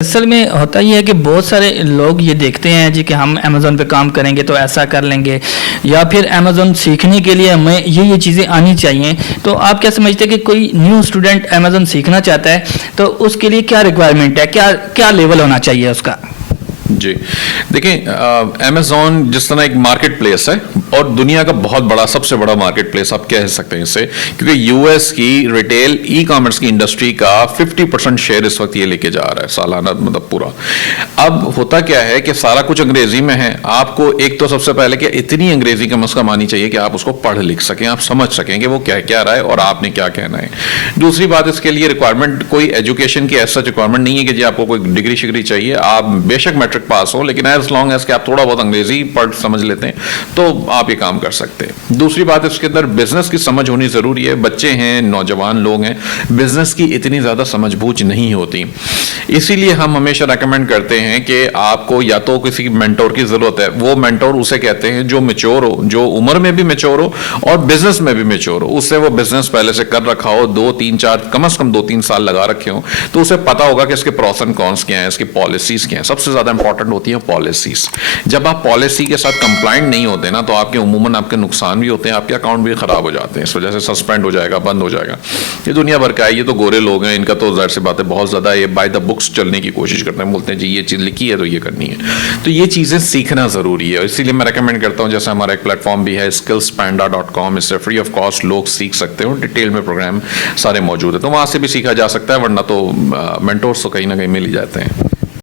असल में होता ही है कि बहुत सारे लोग ये देखते हैं जी कि हम अमेज़ोन पे काम करेंगे तो ऐसा कर लेंगे, या फिर अमेज़ोन सीखने के लिए हमें ये चीज़ें आनी चाहिए। तो आप क्या समझते हैं कि कोई न्यू स्टूडेंट अमेज़ोन सीखना चाहता है तो उसके लिए क्या रिक्वायरमेंट है, क्या क्या लेवल होना चाहिए उसका? जी देखिए, अमेज़ॉन जिस तरह एक मार्केट प्लेस है और दुनिया का बहुत बड़ा, सबसे बड़ा मार्केट प्लेस आप कह सकते हैं इससे, क्योंकि यूएस की रिटेल ई कॉमर्स की इंडस्ट्री का 50% शेयर इस वक्त ये लेके जा रहा है सालाना, मतलब पूरा। अब होता क्या है कि सारा कुछ अंग्रेजी में है। आपको एक तो सबसे पहले कि इतनी अंग्रेजी कम से कम आनी चाहिए कि आप उसको पढ़ लिख सकें, आप समझ सकें कि वो क्या क्या रहा है और आपने क्या कहना है। दूसरी बात, इसके लिए रिक्वायरमेंट कोई एजुकेशन की ऐसा रिक्वायरमेंट नहीं है कि जी आपको कोई डिग्री शिग्री चाहिए। आप बेशक मैट्रिक पास हो, लेकिन एज लॉन्ग एज कि आप थोड़ा बहुत अंग्रेजी पढ़ समझ लेते हैं तो आप ये काम कर सकते हैं। दूसरी बात, इसके अंदर बिजनेस की समझ होनी जरूरी है। बच्चे हैं, नौजवान लोग हैं, बिजनेस की इतनी ज्यादा समझ बूझ नहीं होती। इसीलिए हम हमेशा रेकमेंड करते हैं कि आपको या तो किसी मेंटोर की जरूरत है। वो मेंटोर उसे कहते हैं जो मैच्योर हो, जो उम्र में भी मैच्योर हो और बिजनेस में भी मैच्योर हो। उससे वो बिजनेस पहले से कर रखा हो, 2-3-4 कम से कम 2-3 साल लगा रखे हो, तो उसे पता होगा कि इसके प्रॉस एंड कॉन्स क्या हैं, इसकी पॉलिसीज क्या हैं। सबसे ज्यादा इंपॉर्टेंट होती है पॉलिसीज। जब आप पॉलिसी के साथ कंप्लायंट नहीं होते ना, तो आपके उमूमन आपके नुकसान भी होते हैं, आपके अकाउंट भी खराब हो जाते हैं। इस वजह से सस्पेंड हो जाएगा, बंद हो जाएगा। ये दुनिया भर का है, ये तो गोरे लोग हैं, इनका तो जाहिर सी बात है बहुत ज्यादा ये बाय द बुक्स चलने की कोशिश करते हैं, बोलते हैं जी ये चीज लिखी है तो ये करनी है। तो ये चीजें सीखना जरूरी है। इसीलिए मैं रेकमेंड करता हूँ, जैसे हमारा एक प्लेटफॉर्म भी है skillspanda.com, इससे फ्री ऑफ कॉस्ट लोग सीख सकते हो। डिटेल में प्रोग्राम सारे मौजूद है, तो वहां से भी सीखा जा सकता है, वरना तो मेंटोर्स तो कहीं ना कहीं मिल ही जाते हैं।